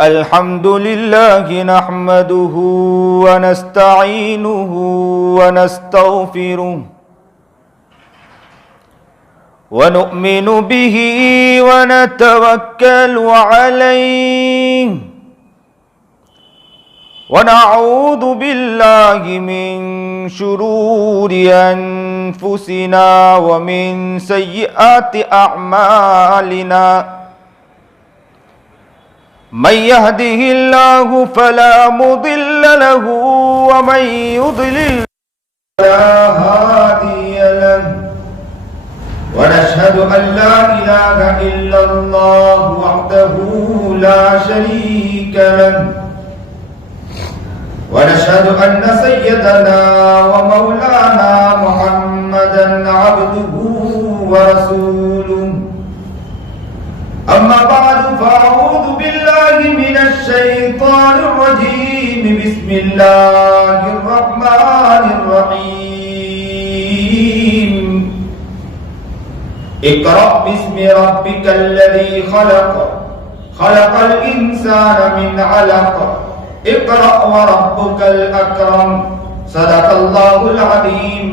الحمد لله نحمده ونستعينه ونستغفره ونؤمن به ونتوكل عليه ونعوذ بالله من شرور أنفسنا ومن سيئات أعمالنا من يهده الله فلا مضل له ومن يضلل فلا هادي له ونشهد أن لا إله إلا الله وحده لا شريك له ونشهد أن سيدنا ومولانا محمدا عبده ورسوله أما بعد فأعوذ بالله من الشيطان الرجيم بسم الله الرحمن الرحيم اقرأ باسم ربك الذي خلق خلق الإنسان من علق اقرأ وربك الأكرم صدق الله العظيم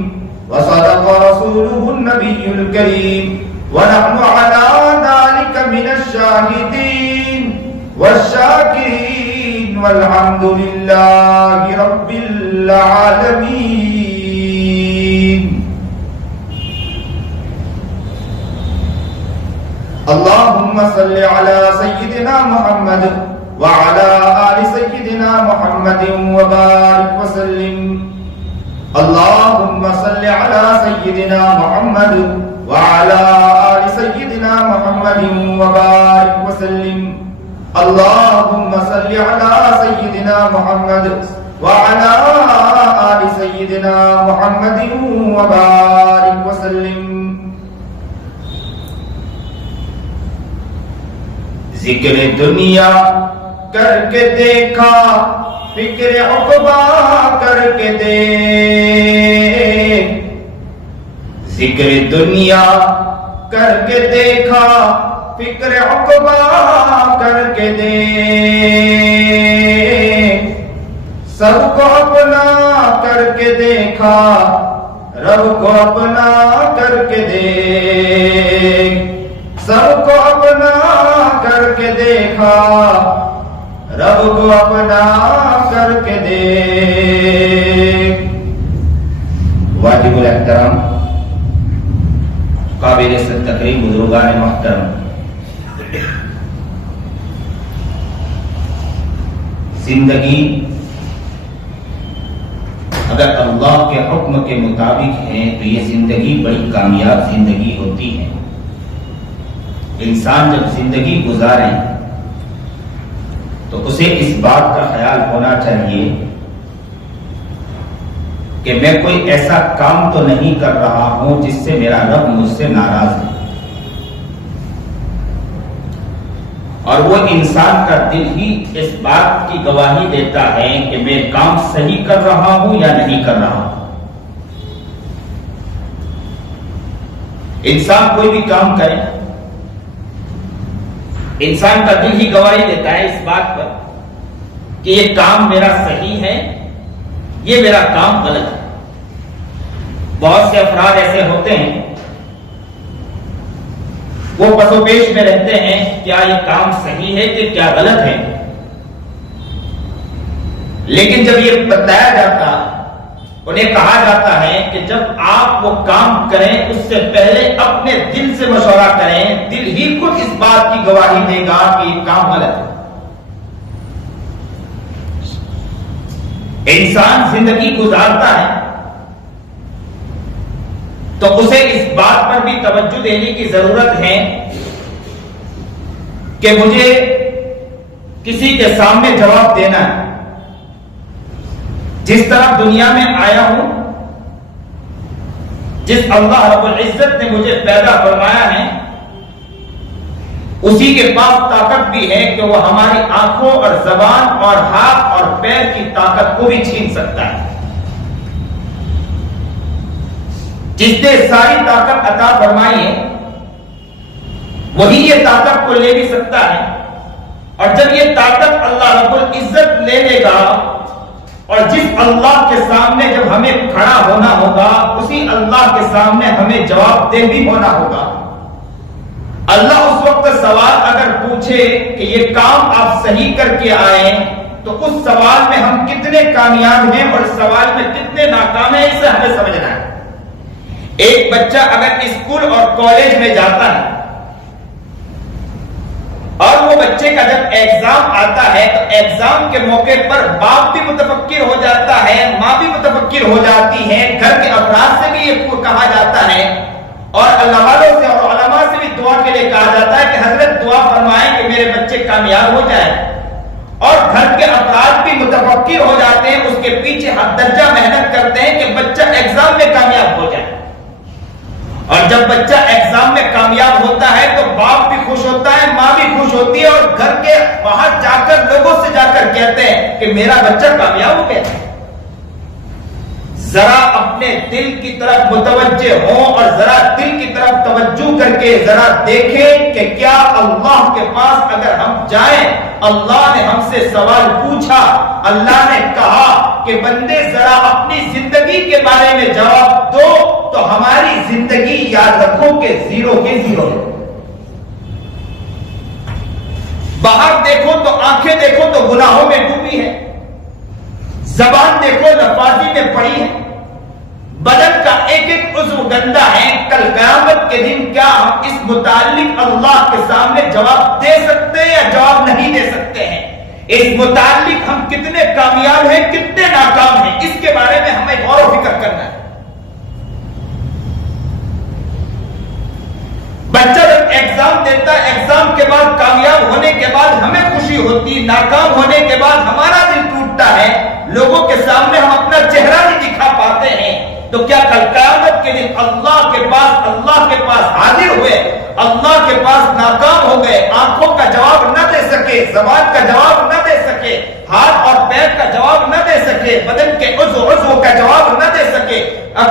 وصدق رسوله النبي الكريم ونحن على ذلك من الشاهدين والشاكرين والحمد لله رب العالمين اللهم صل على سيدنا محمد وعلى آل سيدنا محمد وبارك وسلم اللهم صل على سيدنا محمد وعلى آل سيدنا محمد وبارك وسلم اللهم صل على سيدنا محمد وعلى آل سيدنا محمد وبارك وسلم ذکر دنیا کر کے دیکھا فکر عقبہ کر کے دیکھ ذکر دنیا کر کے دیکھا فکر عقبہ کر کے دیکھ سب کو اپنا کر کے دیکھا رب کو اپنا کر کے دیکھ سب کو اپنا کر کے دیکھا رب کو اپنا کر کے دیکھ واجب الاحترام قابل تقریم بزرگان محترم، زندگی اگر اللہ کے حکم کے مطابق ہے تو یہ زندگی بڑی کامیاب زندگی ہوتی ہے۔ انسان جب زندگی گزارے تو اسے اس بات کا خیال ہونا چاہیے کہ میں کوئی ایسا کام تو نہیں کر رہا ہوں جس سے میرا رب مجھ سے ناراض ہے، اور وہ انسان کا دل ہی اس بات کی گواہی دیتا ہے کہ میں کام صحیح کر رہا ہوں یا نہیں کر رہا ہوں۔ انسان کوئی بھی کام کرے، انسان کا دل ہی گواہی دیتا ہے اس بات پر کہ یہ کام میرا صحیح ہے، یہ میرا کام غلط ہے۔ بہت سے افراد ایسے ہوتے ہیں وہ پس و پیش میں رہتے ہیں کیا یہ کام صحیح ہے کہ کیا غلط ہے، لیکن جب یہ بتایا جاتا، انہیں کہا جاتا ہے کہ جب آپ وہ کام کریں اس سے پہلے اپنے دل سے مشورہ کریں، دل ہی خود اس بات کی گواہی دے گا کہ یہ کام غلط ہے۔ انسان زندگی گزارتا ہے تو اسے اس بات پر بھی توجہ دینے کی ضرورت ہے کہ مجھے کسی کے سامنے جواب دینا ہے۔ جس طرح دنیا میں آیا ہوں، جس اللہ رب العزت نے مجھے پیدا فرمایا ہے، اسی کے پاس طاقت بھی ہے کہ وہ ہماری آنکھوں اور زبان اور ہاتھ اور پیر کی طاقت کو بھی چھین سکتا ہے۔ جس نے ساری طاقت عطا فرمائی ہے وہی یہ طاقت کو لے بھی سکتا ہے، اور جب یہ طاقت دیکھے گا اور جس اللہ کے سامنے جب ہمیں کھڑا ہونا ہوگا اسی اللہ کے سامنے ہمیں جواب دہ بھی ہونا ہوگا. اللہ اس وقت سوال اگر پوچھے کہ یہ کام آپ صحیح کر کے آئے تو اس سوال میں ہم کتنے کامیاب ہیں اور سوال میں کتنے ناکام ہیں اسے ہمیں سمجھنا ہے. ایک بچہ اگر اسکول اور کالج میں جاتا ہے اور وہ بچے کا جب ایگزام آتا ہے تو ایگزام کے موقع پر باپ بھی متفکر ہو جاتا ہے, ماں بھی متفکر ہو جاتی ہے, گھر کے افراد سے بھی یہ کہا جاتا ہے اور اللہ والوں سے اور علماء سے بھی دعا کے لیے کہا جاتا ہے کہ حضرت دعا فرمائیں کہ میرے بچے کامیاب ہو جائیں. اور گھر کے افراد بھی متفکر ہو جاتے ہیں, اس کے پیچھے حد درجہ محنت کرتے ہیں کہ بچہ ایگزام میں کامیاب ہو جائے. اور جب بچہ ایگزام میں کامیاب ہوتا ہے تو باپ بھی خوش ہوتا ہے, ماں بھی خوش ہوتی ہے اور گھر کے باہر جا کر لوگوں سے جا کر کہتے ہیں کہ میرا بچہ کامیاب ہو گیا. ذرا اپنے دل کی طرف متوجہ ہوں اور ذرا دل کی طرف توجہ کر کے ذرا دیکھیں کہ کیا اللہ کے پاس اگر ہم جائیں, اللہ نے ہم سے سوال پوچھا, اللہ نے کہا کہ بندے ذرا اپنی زندگی کے بارے میں جواب دو, تو ہماری زندگی یاد رکھو کہ زیرو کے زیرو ہے. باہر دیکھو تو آنکھیں دیکھو تو گناہوں میں ڈوبی ہے, زبان دیکھو لفاظی میں پڑی ہے, بدن کا ایک ایک عضو گندا ہے. کل قیامت کے دن کیا ہم اس متعلق اللہ کے سامنے جواب دے سکتے ہیں یا جواب نہیں دے سکتے ہیں؟ اس متعلق ہم کتنے کامیاب ہیں, کتنے ناکام ہیں, اس کے بارے میں ہمیں غور و فکر کرنا ہے. بچہ جب ایگزام دیتا ہے, ایگزام کے بعد کامیاب ہونے کے بعد ہمیں خوشی ہوتی, ناکام ہونے کے بعد ہمارا دل ٹوٹتا ہے, لوگوں کے سامنے ہم اپنا چہرہ نہیں دکھا پاتے ہیں. تو کیا کل قیامت کے دن اللہ کے پاس حاضر ہوئے, اللہ کے پاس ناکام ہو گئے, آنکھوں کا جواب نہ دے سکے, زبان کا جواب نہ دے سکے, ہاتھ اور پیر کا جواب نہ دے سکے, بدن کے عضو کا جواب نہ دے سکے,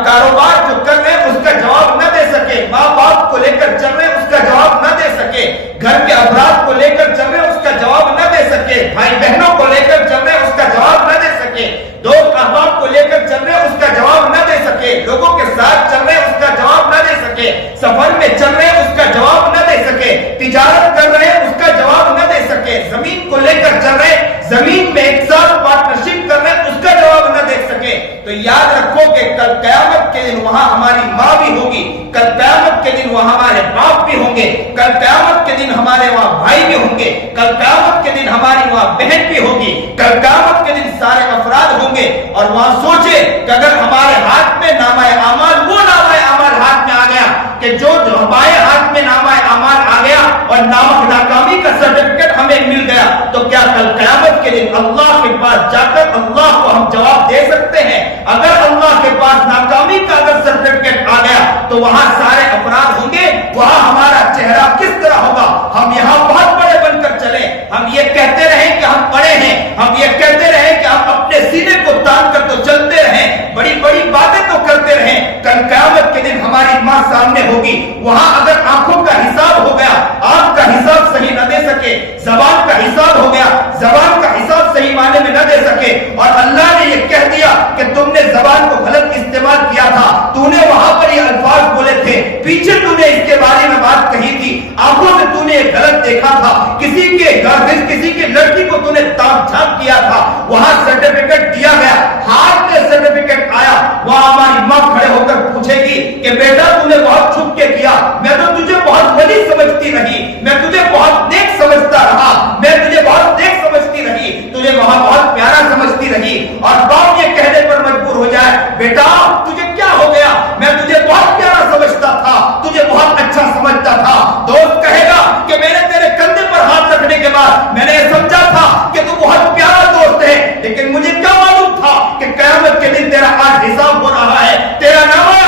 کاروبار جو کر رہے ہیں اس کا جواب نہ دے سکے, ماں باپ کو لے کر چل رہے ہیں اس کا جواب نہ دے سکے, گھر کے افراد کو لے کر چل رہے ہیں اس کا جواب نہ دے سکے, بھائی بہنوں کو لے کر چل رہے ہیں اس کا جواب نہ دے سکے, دوست احباب کو لے کر چل رہے ہیں اس کا جواب نہ دے سکے, لوگوں کے ساتھ چل رہے ہیں اس کا جواب نہ دے سکے, سفر میں چل رہے ہیں اس کا جواب نہ دے سکے, تجارت کر رہے ہیں اس کا جواب نہ دے سکے, زمین کو لے کر چل رہے ہیں, زمین میں ایک ساتھ پارٹنرشپ کر رہے ہیں اس کا جواب نہ دے سکے, تو یاد رکھو کہ کل قیامت کے دن وہاں ہماری ماں بھی ہوگی, کل قیامت کے دن وہاں ہمارے باپ بھی ہوں گے, کل قیامت کے دن ہمارے وہاں بھائی بھی ہوں گے, کل قیامت کے دن ہماری وہاں بہن بھی ہوگی, کل قیامت کے دن سارے افراد ہوں گے. اور وہاں سوچے کہ اگر ہمارے ہاتھ میں نامہ اعمال, وہ نامہ اعمال ہاتھ میں آ گیا کہ جو ہمارے ہاتھ میں نامہ اعمال آ گیا اور ناکامی کا سرٹیفکیٹ ہمیں مل گیا, تو کیا کل قیامت کے دن اللہ کے پاس جا کر اللہ کو ہم جواب دے سکتے ہیں؟ اگر اللہ کے پاس ناکامی کا اگر سرٹیفکیٹ آ گیا تو وہاں سارے افراد ہوں گے, وہاں ہمارا چہرہ کس طرح ہوگا؟ ہم یہاں بہت بڑے بن کر چلے, ہم یہ کہتے رہیں کہ ہم بڑے ہیں, ہم یہ کہتے رہیں کہ ہم اپنے سینے کو تان کر تو چلتے رہیں, بڑی بڑی باتیں تو کرتے رہیں, کل قیامت کے دن ہماری ماں سامنے ہوگی, وہاں اگر آنکھوں کا حساب ہو گیا, آنکھ کا حساب صحیح نہ دے سکے, زبان کا حساب ہو گیا, زبان کا حساب صحیح معنی میں نہ دے سکے, اور اللہ نے یہ کہہ دیا کہ تم نے زبان کو غلط استعمال کیا تھا, تو نے وہاں پر یہ الفاظ بولے تھے, پیچھے تو نے اس کے بارے میں بات کہی تھی, آنکھوں سے تو نے غلط دیکھا تھا, کسی کے گھر کسی کی لڑکی کو تو نے تاک جھاک کیا تھا, وہاں سرٹیفکیٹ دیا گیا, ہاتھ میں سرٹیفکیٹ آیا, وہاں ہماری ماں کھڑے ہو کر پوچھے گی کہ بیٹا تو نے بہت چھپ کے کیا, میں تو تجھے بہت ولی سمجھتی رہی, میں تجھے بہت نیک سمجھتا رہا, میں تجھے بہت نیک سمجھتی رہی, تجھے وہاں بہت پیارا سمجھتی رہی, اور باپ یہ کہنے پر مجبور ہو جائے بیٹا تجھے کیا ہو گیا, میں تجھے بہت پیارا سمجھتا تھا, تجھے بہت اچھا سمجھتا تھا. دوست کہے گا کہ میں نے تیرے کندھے پر ہاتھ رکھنے کے بعد میں نے یہ سمجھا تھا کہ تو بہت پیارا دوست ہے, لیکن مجھے کیا معلوم تھا کہ قیامت کے دن تیرا آج حساب ہو رہا ہے, تیرا نامہ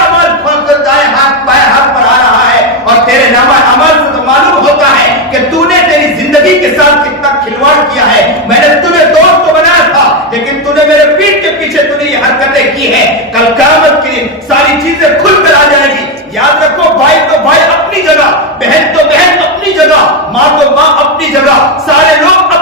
عمل دائیں ہاتھ بائیں ہاتھ پر آ رہا ہے, اور تیرے نامہ عمل سے تو معلوم ہوتا ہے کہ تو نے تیری زندگی کے ساتھ کتنا کھلواڑ کیا ہے. میں نے تجھے دوست تو بنایا تھا, لیکن تو نے میرے پیٹ کے پیچھے تو نے یہ حرکتیں کی ہیں. کل قیامت کے دن ساری چیزیں کھل کر آ جائے گی. یاد رکھو, بھائی تو بھائی اپنی جگہ, بہن تو بہن اپنی جگہ, ماں تو ماں اپنی جگہ, سارے لوگ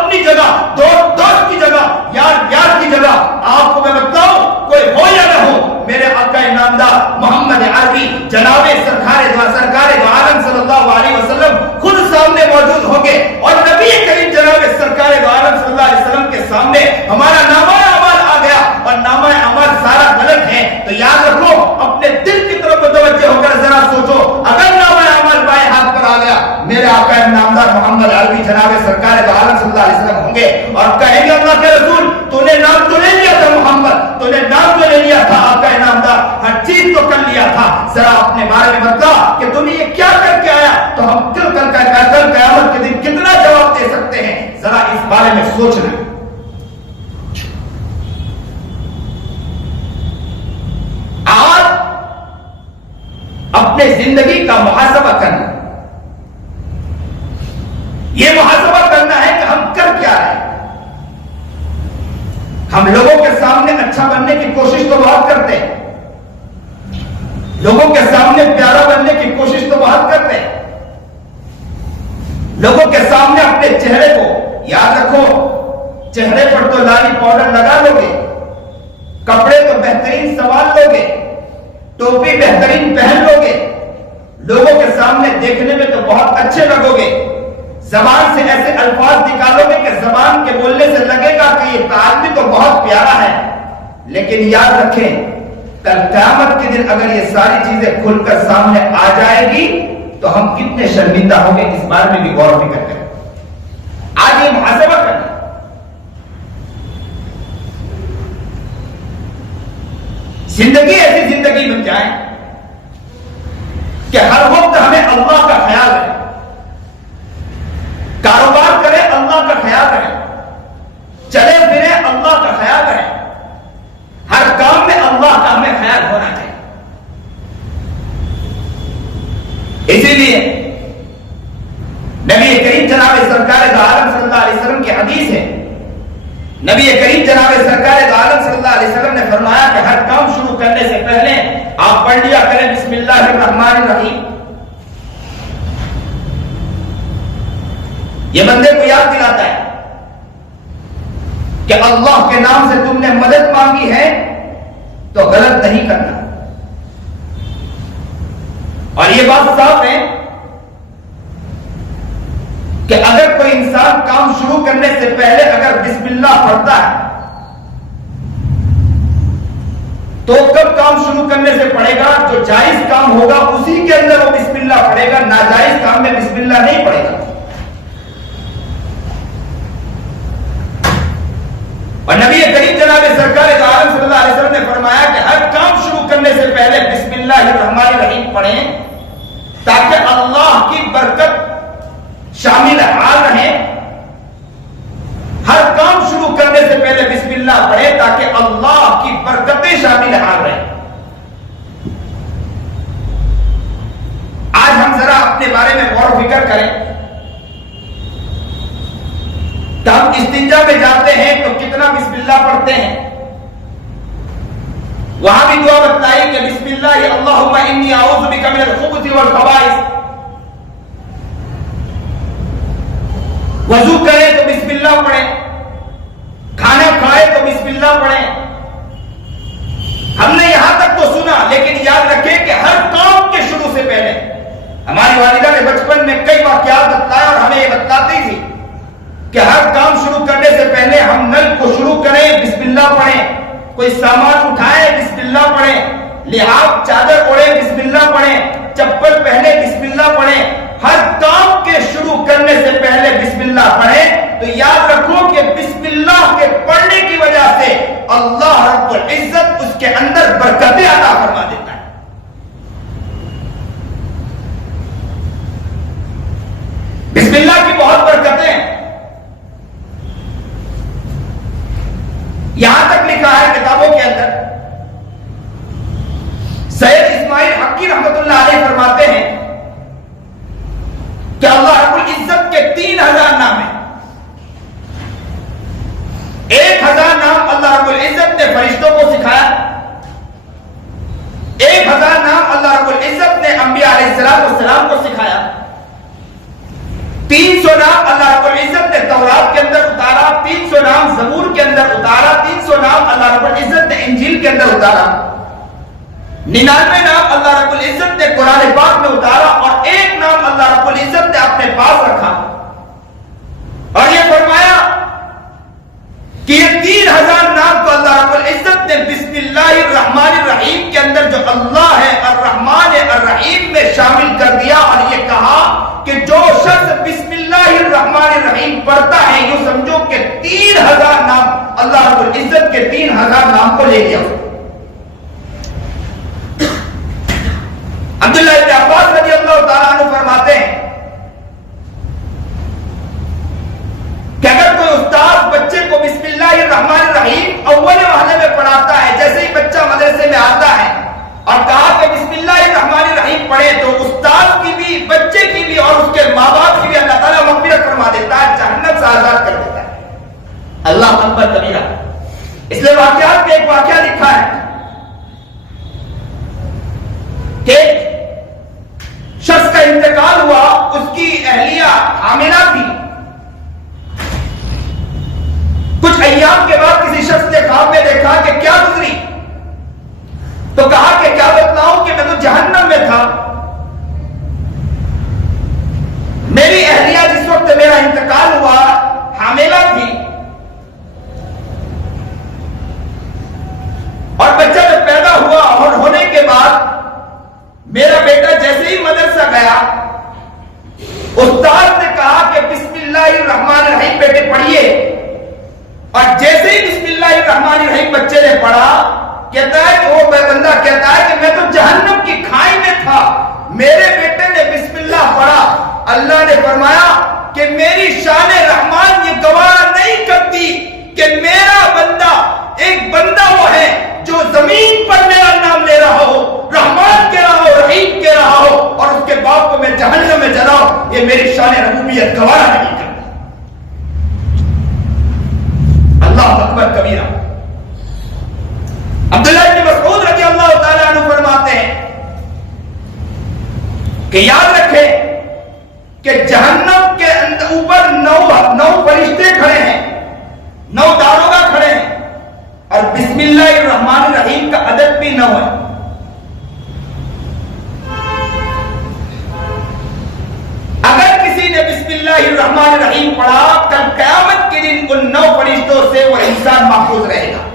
بارے میں سوچنا ہے. آج اپنے زندگی کا محاسبہ کرنا, یہ محاسبہ کرنا ہے کہ ہم کر کیا رہے ہیں. ہم لوگوں کے سامنے اچھا بننے کی کوشش تو بہت کرتے ہیں, لوگوں کے سامنے پیارا بننے کی کوشش تو بہت کرتے ہیں, لوگوں کے سامنے اپنے چہرے کو, یاد رکھو چہرے پر تو لالی پاؤڈر لگا لو گے, کپڑے تو بہترین سنوار لو گے, ٹوپی بہترین پہن لو گے, لوگوں کے سامنے دیکھنے میں تو بہت اچھے لگو گے, زبان سے ایسے الفاظ نکالو گے کہ زبان کے بولنے سے لگے گا کہ یہ آدمی تو بہت پیارا ہے. لیکن یاد رکھیں کل قیامت کے دن اگر یہ ساری چیزیں کھل کر سامنے آ جائے گی تو ہم کتنے شرمندہ ہوں گے, اس بارے میں بھی غور و فکر کریں. آج یہ محاسبہ کرنا, زندگی ایسی زندگی بن جائے کہ ہر وقت ہمیں اللہ کا خیال رہے, کاروبار کریں اللہ کا خیال رہے, چلے پھرے اللہ کا خیال رہے, ہر کام میں اللہ کا ہمیں خیال ہونا چاہیے. اسی لیے نبی کریم جناب سرکار دو عالم صلی اللہ علیہ وسلم کی حدیث ہے, نبی کریم جناب سرکار دو عالم صلی اللہ علیہ وسلم نے فرمایا کہ ہر کام شروع کرنے سے پہلے آپ پڑھ لیا کریں بسم اللہ الرحمن الرحیم. یہ بندے کو یاد دلاتا ہے کہ اللہ کے نام سے تم نے مدد مانگی ہے تو غلط نہیں کرنا. اور یہ بات صاف ہے کہ اگر کوئی انسان کام شروع کرنے سے پہلے اگر بسم اللہ پڑھتا ہے تو کب کام شروع کرنے سے پڑھے گا؟ جو جائز کام ہوگا اسی کے اندر وہ بسم اللہ پڑھے گا, ناجائز کام میں بسم اللہ نہیں پڑھے گا. اور نبی کریم جناب سرکار دو عالم صلی اللہ علیہ وسلم نے فرمایا کہ ہر کام شروع کرنے سے پہلے بسم اللہ الرحمن الرحیم پڑھیں تاکہ اللہ کی برکت شامل حال رہے. ہر کام شروع کرنے سے پہلے بسم اللہ پڑھیں تاکہ اللہ کی برکتیں شامل حال رہے. آج ہم ذرا اپنے بارے میں غور و فکر کریں کہ ہم استنجا میں جاتے ہیں تو کتنا بسم اللہ پڑھتے ہیں. وہاں بھی دعا بتلائی کہ بسم اللہ اللہم انی اعوذ بک من الخبث والخبائث. وضو کرے تو بسم اللہ پڑھیں, کھانا کھائے تو بسم اللہ پڑھیں. ہم نے یہاں تک تو سنا, لیکن یاد رکھیں کہ ہر کام کے شروع سے پہلے ہماری والدہ نے بچپن میں کئی واقعات بتائے اور ہمیں یہ بتلاتی تھی کہ ہر کام شروع کرنے سے پہلے ہم نل کو شروع کریں بسم اللہ پڑھیں, کوئی سامان اٹھائیں بسم اللہ پڑھیں, لحاف چادر اوڑھے بسم اللہ پڑھیں, چپل پہنے بسم اللہ پڑھیں. ہر کام کے شروع کرنے سے پہلے بسم اللہ پڑھیں تو یاد رکھو کہ بسم اللہ کے پڑھنے کی وجہ سے اللہ رب العزت اس کے اندر برکتیں عطا فرما دیتا ہے. بسم اللہ کی بہت برکتیں ہیں. یہاں تک لکھا ہے کتابوں کے اندر, سید اسماعیل حقی رحمت اللہ علیہ فرماتے ہیں کہ اللہ رب العزت کے 3000 نام ہیں. 1000 نام اللہ رب العزت نے فرشتوں کو سکھایا, 1000 نام اللہ رب العزت نے انبیاء علیہ السلام کو سکھایا, 300 نام اللہ رب العزت نے تورات کے اندر اتارا, 300 نام زبور کے اندر اتارا, 300 نام اللہ رب العزت نے انجیل کے اندر اتارا, 99 نام اللہ رب العزت نے قرآن پاک میں اتارا اور 1 نام اللہ رب العزت نے اپنے پاس رکھا. اور یہ فرمایا کہ یہ 3000 نام کو اللہ رب العزت نے بسم اللہ الرحمن الرحیم کے اندر جو اللہ ہے الرحمن الرحیم میں شامل کر دیا اور یہ کہا کہ جو شخص بسم اللہ الرحمن الرحیم پڑھتا ہے یوں سمجھو کہ 3000 نام اللہ رب العزت کے 3000 نام کو لے لیا. عبداللہ ابن عباس رضی اللہ تعالیٰ عنہ فرماتے ہیں کہ اگر کوئی پڑھے تو استاد کی بھی، بچے کی بھی اور اس کے ماں باپ کی بھی اللہ تعالیٰ مغفرت فرما دیتا ہے، جہنم سے آزاد کر دیتا ہے۔ اللہ اکبر کبیرہ۔ اس لیے واقعات میں ایک واقعہ لکھا ہے کہ شخص کا انتقال ہوا، اس کی اہلیہ حاملہ تھی۔ کچھ ایام کے بعد کسی شخص نے خواب میں دیکھا کہ کیا گزری، تو کہا کہ کیا بتلاؤں کہ میں تو جہنم میں تھا، میری اہلیہ جس وقت میرا انتقال ہوا حاملہ تھی، اور بچہ جب پیدا ہوا اور ہونے کے بعد میرا بیٹا جیسے ہی مدرسہ گیا، استاد نے کہا کہ بسم اللہ الرحمن الرحیم بیٹے پڑھیے، اور جیسے ہی بسم اللہ الرحمن الرحیم بچے نے پڑھا، کہتا ہے کہ وہ بندہ کہتا ہے کہ میں تو جہنم کی کھائی میں تھا، میرے بیٹے نے بسم اللہ پڑھا۔ اللہ نے فرمایا کہ میری شان رحمان یہ گوارا نہیں کرتی کہ میرا بندہ، ایک بندہ وہ ہے جو زمین پر میرا نام لے رہا ہو، رحمان کہہ رہا ہو، رحیم کہہ رہا ہو، اور اس کے باپ کو میں جہنم میں جلاؤں، یہ میری شان ربوبیت گوارا نہیں کرتی۔ اللہ اکبر کبیرہ۔ عبداللہ بن مسعود رضی اللہ تعالیٰ عنہ فرماتے ہیں کہ یاد رکھیں کہ جہنم کے اوپر 9 فرشتے کھڑے ہیں، 9 داروغہ کھڑے ہیں، اور بسم اللہ الرحمن الرحیم کا عدد بھی 9 ہے۔ اگر کسی نے بسم اللہ الرحمن الرحیم پڑھا، کل قیامت کے دن ان 9 فرشتوں سے وہ انسان محفوظ رہے گا۔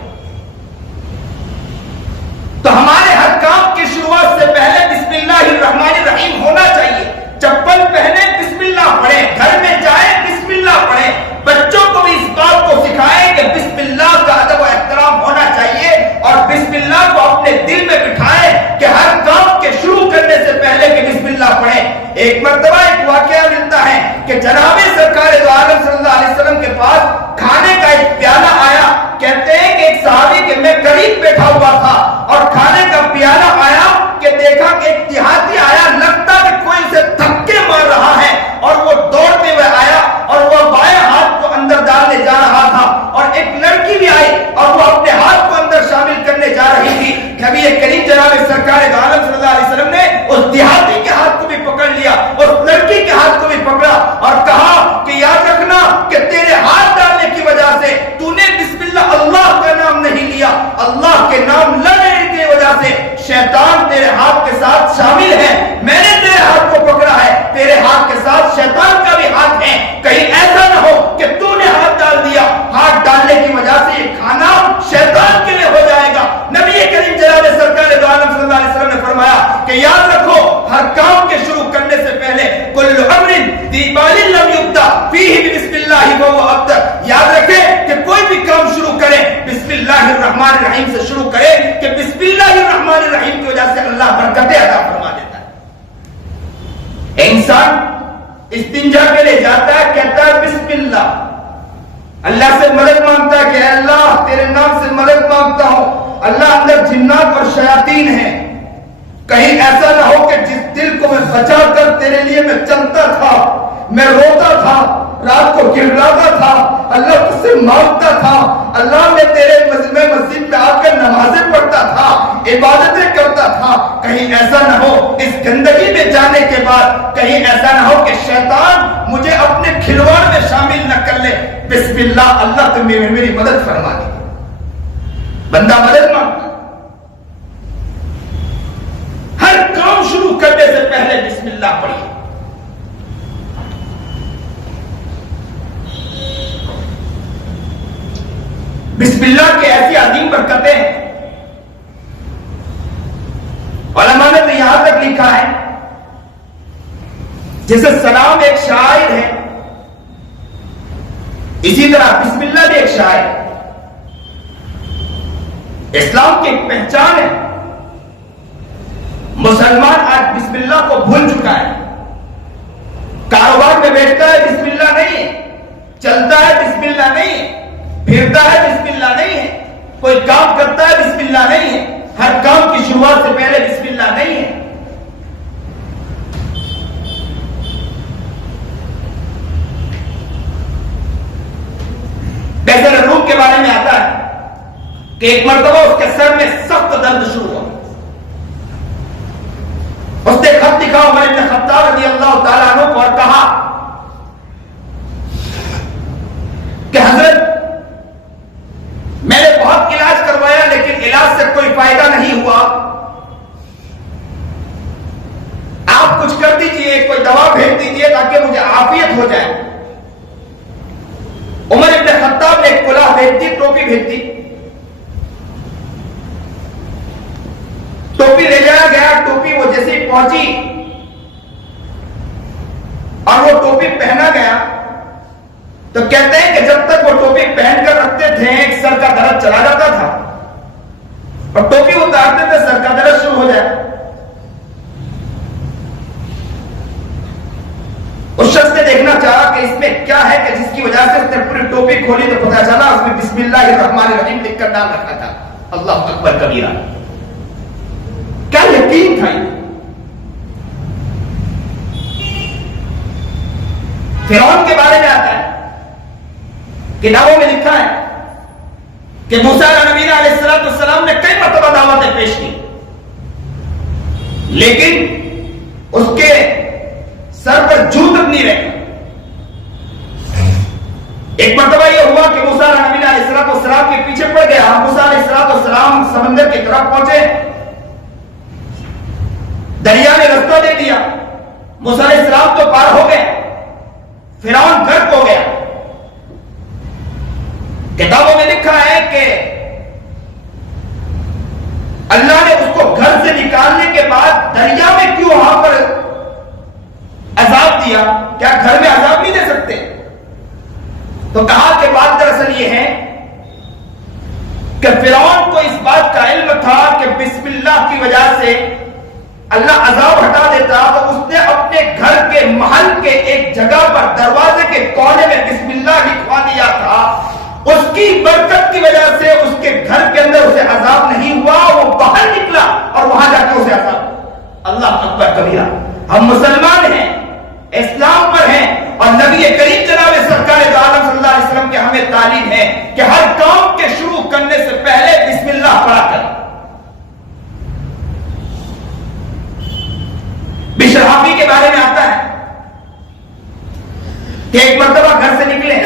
تو ہمارے ہر کام کی شروعات سے پہلے بسم اللہ الرحمن الرحیم ہونا چاہیے۔ چپل پہنے بسم اللہ پڑھیں، گھر میں جائیں بسم اللہ پڑھیں، بچوں کو بھی اس بات کو سکھائیں کہ بسم اللہ کا ادب و احترام ہونا چاہیے، اور بسم اللہ کو اپنے دل میں بٹھائیں کہ ہر کام کے شروع کرنے سے پہلے کہ بسم اللہ پڑھیں۔ ایک مرتبہ ایک واقعہ ملتا ہے کہ جناب سرکار دو عالم صلی اللہ علیہ وسلم کے پاس کھانے کا ایک پیالہ آیا۔ کہتے ہیں کہ ایک صحابی کہ میں قریب بیٹھا ہوا تھا اور کھانے کا پیالہ آیا کہ دیکھا کہ ایک دیہاتی آیا، لگتا کہ کوئی اسے دھکے مار رہا ہے، اور وہ دوڑتے ہوئے آیا اور وہ بائیں ہاتھ کو اندر ڈالنے جا رہا تھا، اور ایک لڑکی بھی آئی اور وہ اپنے ہاتھ کو اندر شامل کرنے جا رہی تھی۔ نبی کریم جناب سرکار دو عالم صلی اللہ علیہ وسلم نے اس دیہاتی کے ہاتھ کو بھی پکڑ لیا، اس لڑکی کے ہاتھ کو بھی پکڑا اور کہا کہ یاد رکھنا کہ تیرے ہاتھ ڈالنے کی وجہ سے تو نے بسم اللہ اللہ کا نام نہیں لیا، اللہ کے نام لینے کی وجہ سے شیطان تیرے ہاتھ کے ساتھ شامل ہے۔ میں نے تیرے ہاتھ کو پکڑا ہے، تیرے ہاتھ کے ساتھ شیطان کا بھی ہاتھ ہے، کہیں ایسا نہ ہو کہ تو نے ہاتھ ڈال دیا، ہاتھ ڈالنے کی وجہ سے یہ کھانا شیطان کے لیے ہو جائے گا۔ نبی کریم جناب سرکار دو عالم صلی اللہ علیہ وسلم نے فرمایا کہ یاد رکھو ہر کام کے شروع کرنے سے پہلے کل امر ذی بال لم یبدا فیہ بسم اللہ وهو ابدا، یاد رکھیں کہ کوئی بھی کام شروع کریں بسم اللہ الرحمن الرحیم سے شروع کریں کہ بسم اللہ الرحمن الرحیم کی وجہ سے اللہ برکتیں عطا فرما دیتا ہے۔ انسان استنجا کے لیے جاتا ہے، کہتا ہے بسم اللہ، اللہ سے مدد مانگتا ہے کہ اے اللہ تیرے نام سے مدد مانگتا ہوں، اللہ اندر جنات اور شیاطین ہیں، کہیں ایسا نہ ہو کہ جس دل کو میں بچا کر تیرے لیے میں چلتا تھا، میں روتا تھا، رات کو گڑگڑاتا تھا، اللہ تجھ سے مانگتا تھا، اللہ میں تیرے مسجد میں آ کر نمازیں پڑھتا تھا، عبادتیں کرتا تھا، کہیں ایسا نہ ہو اس گندگی میں جانے کے بعد کہیں ایسا نہ ہو کہ شیطان مجھے اپنے کھلواڑ میں شامل نہ کر لے۔ بسم اللہ، اللہ تم میری مدد فرما دے۔ بندہ مدد مانگتا، ہر کام شروع کرنے سے پہلے بسم اللہ پڑھیے۔ بسم اللہ کی ایسی عظیم برکتیں، علماء نے تو یہاں تک لکھا ہے جیسے سلام ایک شاعر ہے، اسی طرح بسم اللہ بھی ایک شاعر ہے، اسلام کی ایک پہچان ہے۔ مسلمان آج بسم اللہ کو بھول چکا ہے، کاروبار میں بیٹھتا ہے بسم اللہ نہیں ہے، چلتا ہے بسم اللہ نہیں ہے، پھرتا ہے بسم اللہ نہیں ہے، کوئی کام کرتا ہے بسم اللہ نہیں ہے، ہر کام کی شروعات سے پہلے بسم اللہ نہیں ہے۔ کہ ایک مرتبہ اس کے سر میں سخت درد شروع ہوا. اس نے خط لکھا عمر بن خطاب رضی اللہ تعالیٰ عنہ کو اور کہا کہ حضرت میں نے بہت علاج کروایا لیکن علاج سے کوئی فائدہ نہیں ہوا. آپ کچھ کر دیجئے, کوئی دوا بھیج دیجئے تاکہ مجھے عافیت ہو جائے. عمر ابن خطاب نے ایک کلاه بھیج دی, ٹوپی بھیج دی. ٹوپی لے جایا گیا. ٹوپی وہ جیسے ہی پہنچی اور وہ ٹوپی پہنا گیا تو کہتے ہیں کہ جب تک وہ ٹوپی پہن کر رکھتے تھے ایک سر کا درد چلا جاتا تھا, اور ٹوپی اتارتے تھے سر کا درد شروع ہو جائے. اس شخص نے دیکھنا چاہا کہ اس میں کیا ہے کہ جس کی وجہ سے اس نے پوری ٹوپی کھولی تو پتا چلا اس میں بسم اللہ الرحمن الرحیم لکھ کر ڈال رکھا تھا. اللہ اکبر کبیرہ. کیا یقین تھا. فرعون کے بارے میں آتا ہے, کتابوں میں لکھا ہے کہ موسیٰ نبی علیہ السلام نے کئی مرتبہ دعوتیں پیش کی لیکن اس کے سر پر جوت نہیں رہی. ایک مرتبہ یہ ہوا کہ موسیٰ نبی علیہ السلام کے پیچھے پڑ گیا. موسیٰ علیہ السلام سمندر کی طرف پہنچے, دریا نے رستہ دے دیا. موسیٰ علیہ السلام تو پار ہو گئے, فرعون غرق ہو گیا. کتابوں میں لکھا ہے کہ اللہ نے اس کو گھر سے نکالنے کے بعد دریا میں کیوں وہاں پر عذاب دیا؟ کیا گھر میں عذاب نہیں دے سکتے؟ تو کہا کہ بات دراصل یہ ہے کہ فرعون کو اس بات کا علم تھا کہ بسم اللہ کی وجہ سے اللہ عذاب ہٹا دیتا, تو اس نے اپنے گھر کے محل کے ایک جگہ پر دروازے کے کونے میں بسم اللہ لکھوا دیا تھا. اس کی برکت کی وجہ سے اس کے گھر کے اندر اسے عذاب نہیں ہوا, وہ باہر نکلا اور وہاں جا کے اسے عذاب. اللہ اکبر کبیرہ. ہم مسلمان ہیں, اسلام پر ہیں, اور نبی کریم جناب سرکار دو عالم صلی اللہ علیہ وسلم کی ہمیں تعلیم ہے کہ ہر کام کے شروع کرنے سے پہلے بسم اللہ پڑھا کریں. بشر حافی کے بارے میں آتا ہے کہ ایک مرتبہ گھر سے نکلے.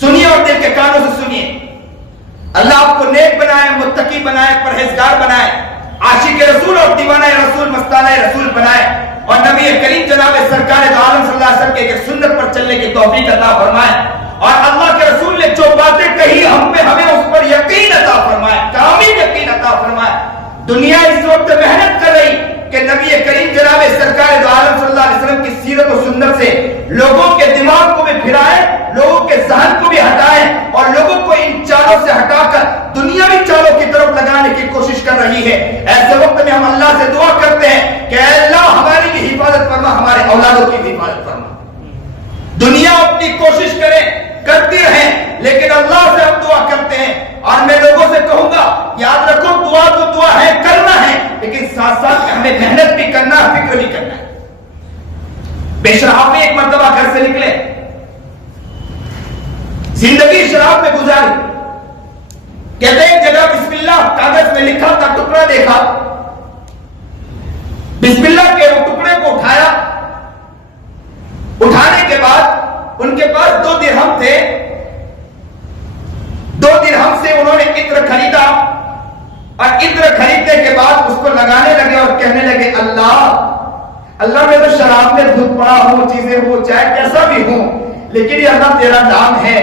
سنیے اور دل کے کانوں سے سنیے. اللہ آپ کو نیک بنائے, متقی بنائے, پرہیزگار بنائے, عاشق رسول اور دیوانہ رسول, مستانہ رسول بنائے, اور نبی کریم جناب سرکار دو عالم صلی اللہ علیہ وسلم کے ایک سنت پر چلنے کی توفیق عطا فرمائے. اور اللہ کے رسول نے جو باتیں کہی ہمیں اس پر یقین عطا فرمائے, کامل یقین عطا فرمائے. دنیا اس وقت محنت کر رہی کہ نبی کریم جناب سرکار دو عالم صلی اللہ علیہ وسلم کی سیرت و سنت سے لوگوں کے دماغ کو بھی پھرائے, لوگوں کے ذہن کو بھی ہٹائے, اور لوگوں کو ان چالوں سے ہٹا کر دنیاوی چالوں کی طرف لگانے کی کوشش کر رہی ہے. ایسے وقت میں ہم اللہ سے دعا کرتے ہیں کہ اے اللہ ہماری بھی حفاظت فرما, ہمارے اولادوں کی بھی حفاظت فرما. دنیا اپنی کوشش کرے, کرتی رہے, لیکن اللہ سے ہم دعا کرتے ہیں. اور میں لوگوں سے کہوں گا یاد رکھو دعا تو دعا ہے, کرنا ہے, لیکن ساتھ ساتھ ہمیں محنت بھی کرنا ہے, فکر بھی کرنا ہے. بے شراب میں ایک مرتبہ گھر سے نکلے, زندگی شراب میں گزاری. کہتے ہیں ایک جگہ بسم اللہ کاغذ میں لکھا تھا, ٹکڑا دیکھا, بسم اللہ کے وہ ٹکڑے کو اٹھایا. اٹھانے کے بعد ان کے پاس 2 درہم تھے. 2 درہم سے انہوں نے عطر خریدا, اور عطر خریدنے کے بعد اس کو لگانے لگے اور کہنے لگے اللہ میں تو شراب میں دھت پڑا ہوں, چیزیں ہو چاہے کیسا بھی ہوں, لیکن یہ اللہ تیرا نام ہے,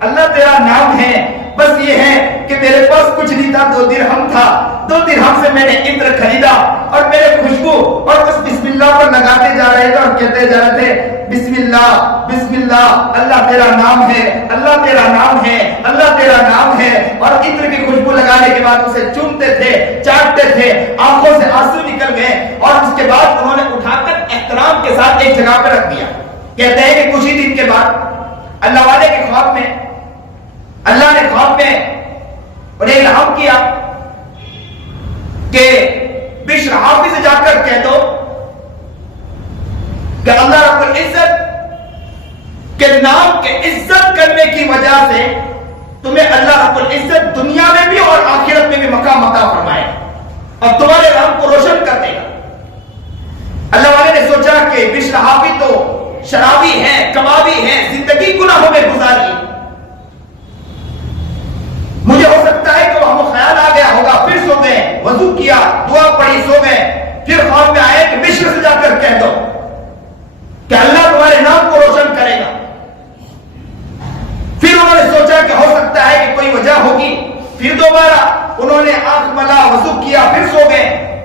اللہ تیرا نام ہے. بس یہ ہے کہ میرے پاس کچھ نہیں تھا, 2 درہم تھا, 2 درہم سے میں نے عطر خریدا, اور میرے خوشبو اور اس بسم اللہ پر لگاتے جا رہے تھے اور کہتے جا رہے تھے بسم اللہ بسم اللہ, اللہ تیرا نام ہے, اللہ تیرا نام ہے, اللہ تیرا نام ہے. اور عطر کی خوشبو لگانے کے بعد اسے چومتے تھے, چاٹتے تھے, آنکھوں سے آنسو نکل گئے, اور اس کے بعد انہوں نے اٹھا کر احترام کے ساتھ ایک جگہ پہ رکھ دیا. کہتے ہیں کہ کچھ ہی دن کے بعد اللہ والے کے خواب میں اللہ نے خواب میں انہیں الہام کیا کہ بشر حافظ سے جا کر کہہ دو کہ اللہ رب العزت کے نام کے عزت کرنے کی وجہ سے تمہیں اللہ رب العزت دنیا میں بھی اور آخرت میں بھی مقام عطا فرمائے اور تمہارے نام کو روشن کر دے گا۔ اللہ والے نے سوچا کہ بشر حافی تو شرابی ہیں، کبابی ہیں، زندگی گناہوں میں گزاری، مجھے ہو سکتا ہے کہ وہ خیال آ گیا ہوگا، پھر سو گئے، وضو کیا، دعا پڑھی، سو گئے، پھر خواب میں آئے کہ بشر سے جا کر کہہ دو کہ اللہ تمہارے نام کو روشن کرے گا۔ پھر انہوں نے سوچا کہ ہو سکتا ہے کہ کوئی وجہ ہوگی، پھر دوبارہ انہوں نے آنکھ ملا، وضو کیا، پھر سو گئے،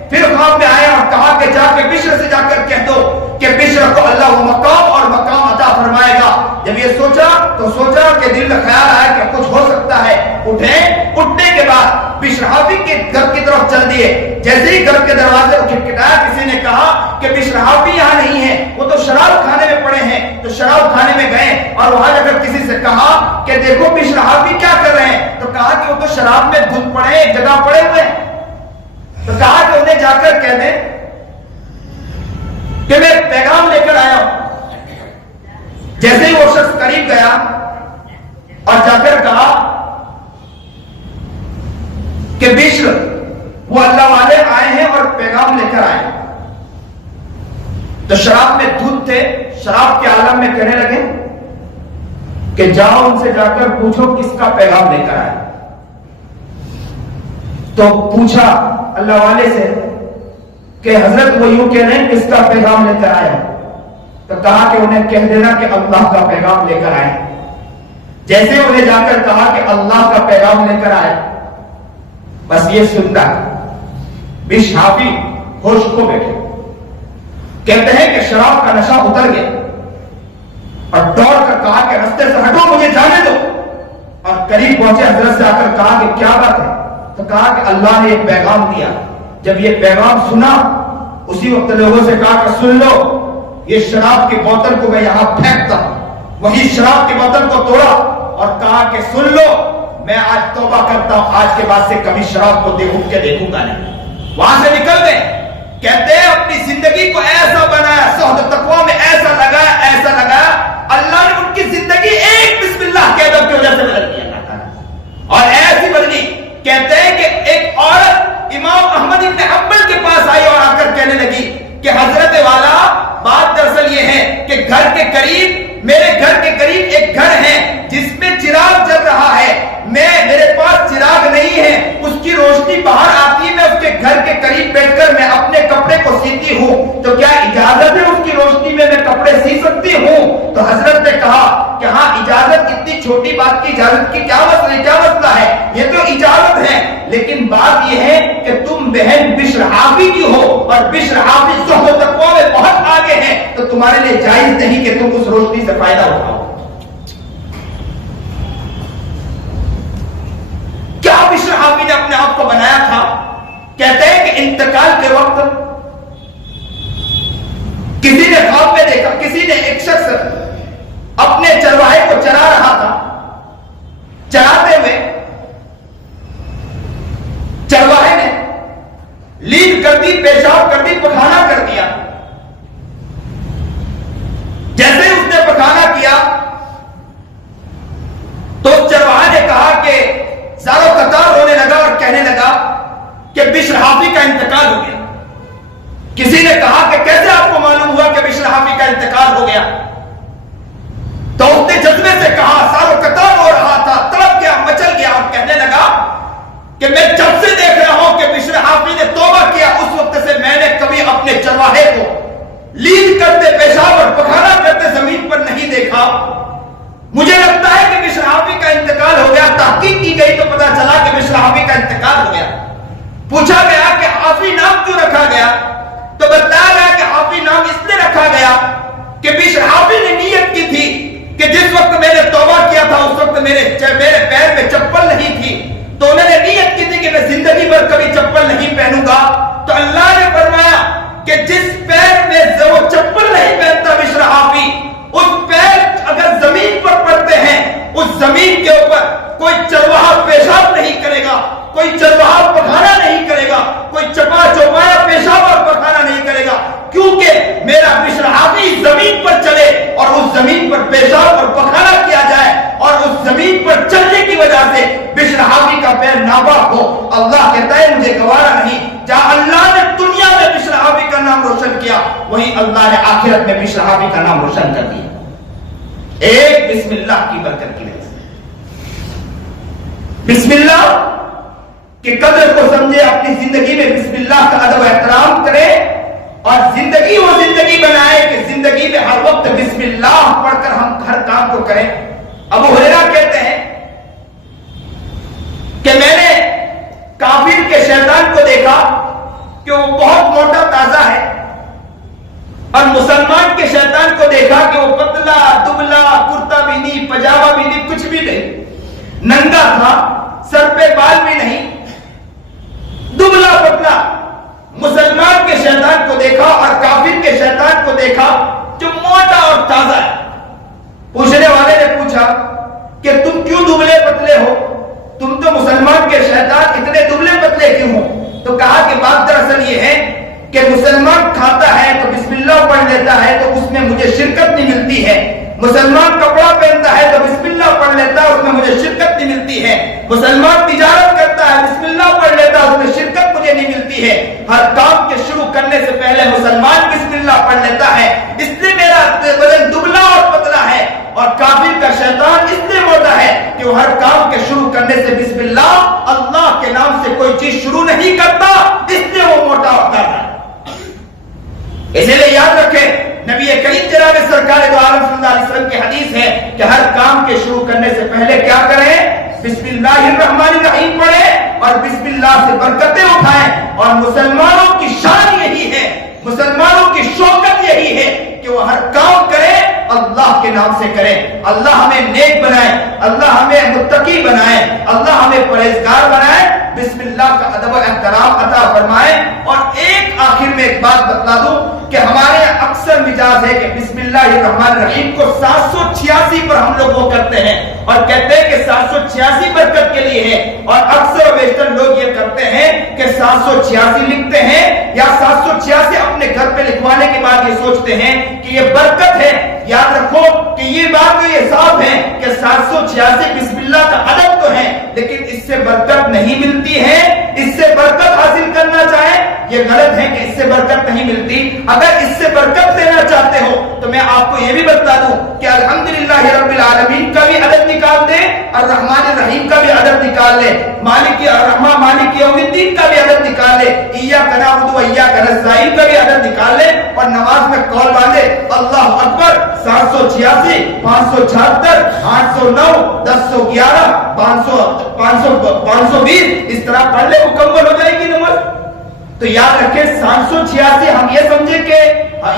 پھر خواب میں آیا اور کہا کہ جا کے بشر سے جا کر کہہ دو کہ بشر کو اللہ وہ مقام اور مقام عطا فرمائے گا۔ جب یہ سوچا تو سوچا کہ دل میں خیال آیا کہ کچھ ہو سکتا ہے، اٹھنے کے بعد بشر حافی کے گھر کی طرف چل دیے۔ جیسے ہی گھر کے دروازے کو کھٹکھٹایا، کسی نے کہا کہ بشر حافی یہاں نہیں ہے، وہ تو شراب کھانے میں پڑے ہیں، تو شراب کھانے میں گئے اور وہاں اگر کسی سے کہا کہ دیکھو بشر حافی کیا کر رہے ہیں، تو کہا کہ وہ تو شراب میں دھت پڑے ایک جگہ پڑے ہوئے ہیں، تو کہا کہ انہیں جا کر کہہ دیں کہ میں پیغام لے کر آیا ہوں۔ جیسے ہی وہ شخص قریب گیا اور جا کر کہا کہ بشر وہ اللہ والے آئے ہیں اور پیغام لے کر آئے، تو شراب میں دودھ تھے، شراب کے عالم میں کہنے لگے کہ جاؤ ان سے جا کر پوچھو کس کا پیغام لے کر آئے۔ تو پوچھا اللہ والے سے کہ حضرت وہ یوں کہہ رہے ہیں کس کا پیغام لے کر آئے، تو کہا کہ انہیں کہہ دینا کہ اللہ کا پیغام لے کر آئے۔ جیسے انہیں جا کر کہا کہ اللہ کا پیغام لے کر آئے، بس یہ سنتا بشر حافی ہوش کھو بیٹھے، کہتے ہیں کہ شراب کا نشہ اتر گیا اور دوڑ کر کہا کہ رستے سے ہٹو، مجھے جانے دو، اور قریب پہنچے، حضرت سے آ کر کہا کہ کیا بات ہے، تو کہا کہ اللہ نے ایک پیغام دیا۔ جب یہ پیغام سنا اسی وقت لوگوں سے کہا کہ سن لو، یہ شراب کی بوتل کو میں یہاں پھینکتا، وہی شراب کی بوتل کو توڑا اور کہا کہ سن لو میں آج توبہ کرتا ہوں، آج کے بعد سے کبھی شراب کو دیکھوں گا نہیں۔ وہاں سے نکل گئے، کہتے ہیں اپنی زندگی کو ایسا بنایا، صحبت تقویٰ میں ایسا لگایا، اللہ نے ان کی زندگی ایک بسم اللہ کہہ دو کی وجہ سے بدل دیا اللہ تعالیٰ، اور ایسی بدلی۔ کہتے ہیں کہ ایک عورت امام احمد بن حنبل کے پاس آئی اور آ کر کہنے لگی کہ حضرت والا بات دراصل یہ ہے کہ میرے گھر کے قریب ایک گھر ہے جس میں چراغ جل رہا ہے، میرے پاس چراغ نہیں ہے، اس کی روشنی باہر آتی ہے، میں اس کے گھر کے قریب بیٹھ کر میں اپنے کپڑے کو سیتی ہوں، تو کیا اجازت ہے اس کی روشنی میں کپڑے سی سکتی ہوں؟ تو حضرت نے کہا کہ ہاں اجازت، اتنی چھوٹی بات کی اجازت کی کیا مسئلہ ہے، یہ تو اجازت ہے، لیکن بات یہ ہے کہ تم بہن بشر حافی کی ہو اور بشر حافی صحبت تقویٰ میں بہت آگے ہیں، تو تمہارے لیے جائز نہیں کہ تم اس روشنی سے فائدہ اٹھاؤ۔ کیا بشر حافی نے اپنے آپ کو بنایا تھا؟ کہتے ہیں کہ انتقال کے وقت کسی نے خواب میں دیکھا، کسی نے ایک شخص اپنے چرواہے کو چرا رہا تھا، چراتے ہوئے چرواہے نے لیڈ کر دی، پیشاب کر دی، پخانا کر دیا۔ جیسے اس نے پخانا کیا تو چرواہے نے کہا کہ زارو قطار رونے لگا اور کہنے لگا کہ بشر حافی کا انتقال ہو گیا۔ کسی نے کہا کہ کیسے آپ کو معلوم ہوا کہ بشر حافی کا انتقال ہو گیا؟ تو اس نے جذبے سے کہا، زارو قطار ہو رہا تھا، تڑپ گیا، مچل گیا اور کہنے لگا کہ میں جب سے دیکھ رہا ہوں کہ بشر حافی نے توبہ کیا، اس وقت سے میں نے کبھی اپنے چرواہے کو لیڈ کرتے، پیشاب اور پخانا کرتے زمین پر نہیں دیکھا۔ مجھے لگتا ہے کہ بشر حافی کا انتقال ہو گیا۔ تحقیق کی گئی تو پتا چلا کہ بشر حافی کا انتقال ہو گیا۔ پوچھا گیا کہ حافی نام کیوں رکھا گیا؟ تو بتایا گیا کہ حافی نام اس لیے رکھا گیا کہ بشر حافی نے نیت کی تھی کہ جس وقت میں نے توبہ کیا تھا اس وقت میرے پیر میں چپل نہیں تھی، تو انہوں نے نیت کی تھی کہ میں زندگی بھر کبھی چپل نہیں پہنوں گا۔ تو اللہ نے فرمایا کہ جس پیر میں وہ چپل نہیں پہنتا بشر حافی، اس پیر اگر زمین پر پڑتے ہیں، اس زمین کے اوپر کوئی چرواہا پیشاب نہیں کرے گا، کوئی چرواہا پخانا نہیں کرے گا، کوئی چپا چوپایا پیشاب اور پخانا نہیں کرے گا، کیونکہ میرا بشر حافی زمین پر چلے اور اس زمین پر پیشاب اور پخانا کیا جائے اور اس زمین پر چلنے کی وجہ سے بشر حافی کا پیر ناپاک ہو، اللہ کہتا ہے مجھے گوارا نہیں۔ جہاں اللہ نے دنیا میں بشر حافی کا نام روشن کیا، وہیں اللہ نے آخرت میں بشر حافی کا نام روشن کر دیا، ایک بسم اللہ کی برکت کی وجہ سے۔ بسم اللہ کی قدر کو سمجھے، اپنی زندگی میں بسم اللہ کا ادب و احترام کرے، اور زندگی وہ زندگی بنائے کہ زندگی میں ہر وقت بسم اللہ پڑھ کر ہم ہر کام کو کریں۔ ابو ہریرہ کہتے ہیں کہ میں نے کافر کے شیطان کو دیکھا کہ وہ بہت موٹا تازہ ہے، اور مسلمان کے شیطان کو دیکھا کہ وہ پتلا دبلا، کرتا بھی نہیں، پجامہ بھی نہیں، کچھ بھی نہیں، ننگا تھا، سر پہ بال بھی نہیں، دبلا پتلا۔ مسلمان کے شیطان کو دیکھا اور کافر کے شیطان کو دیکھا جو موٹا اور تازہ ہے۔ پوچھنے والے نے پوچھا کہ تم کیوں دبلے پتلے ہو؟ تم تو مسلمان کے شیطان اتنے دبلے پتلے کیوں ہو؟ تو کہا کہ بات دراصل یہ ہے کہ مسلمان کھاتا ہے تو بسم اللہ پڑھ لیتا ہے تو اس میں مجھے شرکت نہیں ملتی ہے، مسلمان کپڑا پہنتا ہے تو بسم اللہ پڑھ لیتا ہے، اس میں مجھے شرکت نہیں ملتی ہے، مسلمان تجارت کرتا ہے بسم اللہ پڑھ لیتا ہے، اس میں شرکت مجھے نہیں ملتی ہے۔ ہر کام کے شروع کرنے سے پہلے مسلمان بسم اللہ پڑھ لیتا ہے، اس لیے میرا بدن دبلا اور پتلا ہے، اور کافر کا شیطان اس لیے موٹا ہے کہ وہ ہر کام کے شروع کرنے سے بسم اللہ، اللہ کے نام سے کوئی چیز شروع نہیں کرتا، اس لیے وہ موٹا اور تازہ ہے۔ اسی لیے یاد رکھیں، نبی کریم جناب سرکار دو عالم صلی اللہ علیہ وسلم کی حدیث ہے کہ ہر کام کے شروع کرنے سے پہلے کیا کریں؟ بسم اللہ الرحمن الرحیم پڑھیں اور بسم اللہ سے برکتیں اٹھائیں۔ اور مسلمانوں کی شان یہی ہے، مسلمانوں کی شوکت یہی ہے کہ وہ ہر کام کریں اللہ کے نام سے کریں۔ اللہ ہمیں نیک بنائے، اللہ ہمیں متقی بنائے، اللہ ہمیں پرہیزگار بنائے، بسم اللہ کا ادب و احترام عطا فرمائے۔ اور ایک آخر میں ایک بات بتلا دوں کہ ہمارے اکثر مزاج ہے کہ بسم اللہ الرحمن الرحیم کو 786 پر ہم لوگ وہ کرتے ہیں اور کہتے ہیں کہ 786 برکت کے لیے ہے، اور اکثر و بیشتر لوگ یہ کرتے ہیں کہ 786 لکھتے ہیں یا 786 اپنے گھر پہ لکھوانے کے بعد یہ سوچتے ہیں کہ یہ برکت ہے۔ یاد رکھو کہ یہ بات تو یہ صاف ہے کہ 786 بسم اللہ کا ادب تو ہے، لیکن اس سے برکت نہیں ملتی ہے۔ اس سے برکت حاصل کرنا چاہے یہ غلط ہے کہ اس سے برکت نہیں ملتی۔ اگر اس سے برکت لینا چاہتے ہو تو میں آپ کو یہ بھی بتا دوں کہ الحمدللہ رب العالمین کا بھی عدد نکال دے، الرحمن الرحیم کا بھی عدد نکال لے، مالک الرحمن مالک یوم الدین کا بھی عدد نکال لے، ایاک نعبد و ایاک نستعین کا بھی عدد نکال لے، اور نماز میں قول باندھے اللہ اکبر 786 576 809 1011 520 اس طرح پڑھ لے، مکمل ہو جائے گی نماز۔ تو یاد رکھیں 786 ہم یہ سمجھیں کہ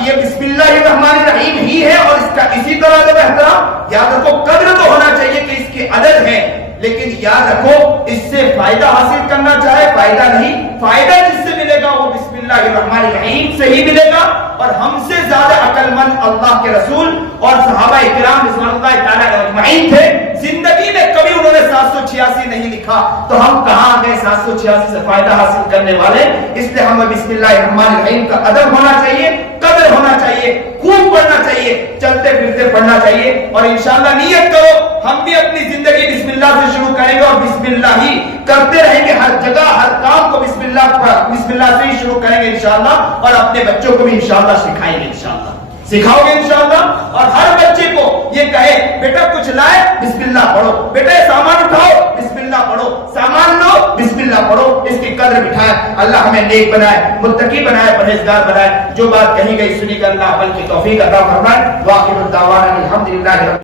یہ بسم اللہ الرحمن الرحیم ہی ہے اور اس کا اسی طرح ادب احترام۔ یاد رکھو قدر تو ہونا چاہیے کہ اس کی عدد ہے، لیکن یاد رکھو اس سے فائدہ حاصل کرنا چاہے فائدہ نہیں، فائدہ جس سے ملے گا وہ بسم اللہ الرحمن الرحیم سے ہی ملے گا۔ اور ہم سے زیادہ عقل مند اللہ کے رسول اور صحابہ کرام رضوان اللہ تعالی اجمعین تھے، زندگی میں کبھی انہوں نے 786 نہیں لکھا، تو ہم کہاں گئے 786 سے فائدہ حاصل کرنے والے؟ اس لیے ہمیں بسم اللہ الرحمن الرحیم کا ادب ہونا چاہیے، قدر ہونا چاہیے، خوب پڑھنا چاہیے، چلتے پھرتے پڑھنا چاہیے، اور انشاءاللہ نیت کرو ہم بھی اپنی زندگی بسم اللہ سے شروع کریں گے اور بسم اللہ ہی کرتے رہیں گے، ہر جگہ ہر کام کو بسم اللہ سے ہی شروع کریں گے انشاءاللہ، اور اپنے بچوں کو بھی انشاءاللہ سکھائیں گے، انشاءاللہ سکھاؤ گے انشاءاللہ۔ اور ہر بچے کو یہ کہے بیٹا کچھ لائے بسم اللہ پڑھو، بیٹا سامان اٹھاؤ بسم اللہ پڑھو، سامان لو بسم اللہ پڑھو، اس کی قدر بٹھائے۔ اللہ ہمیں نیک بنائے، متقی بنائے، پرہیزگار بنائے۔ جو بات کہی گئی سنی کر اللہ عمل کی توفیق عطا فرمائے۔ واخر الدعوانا الحمدللہ۔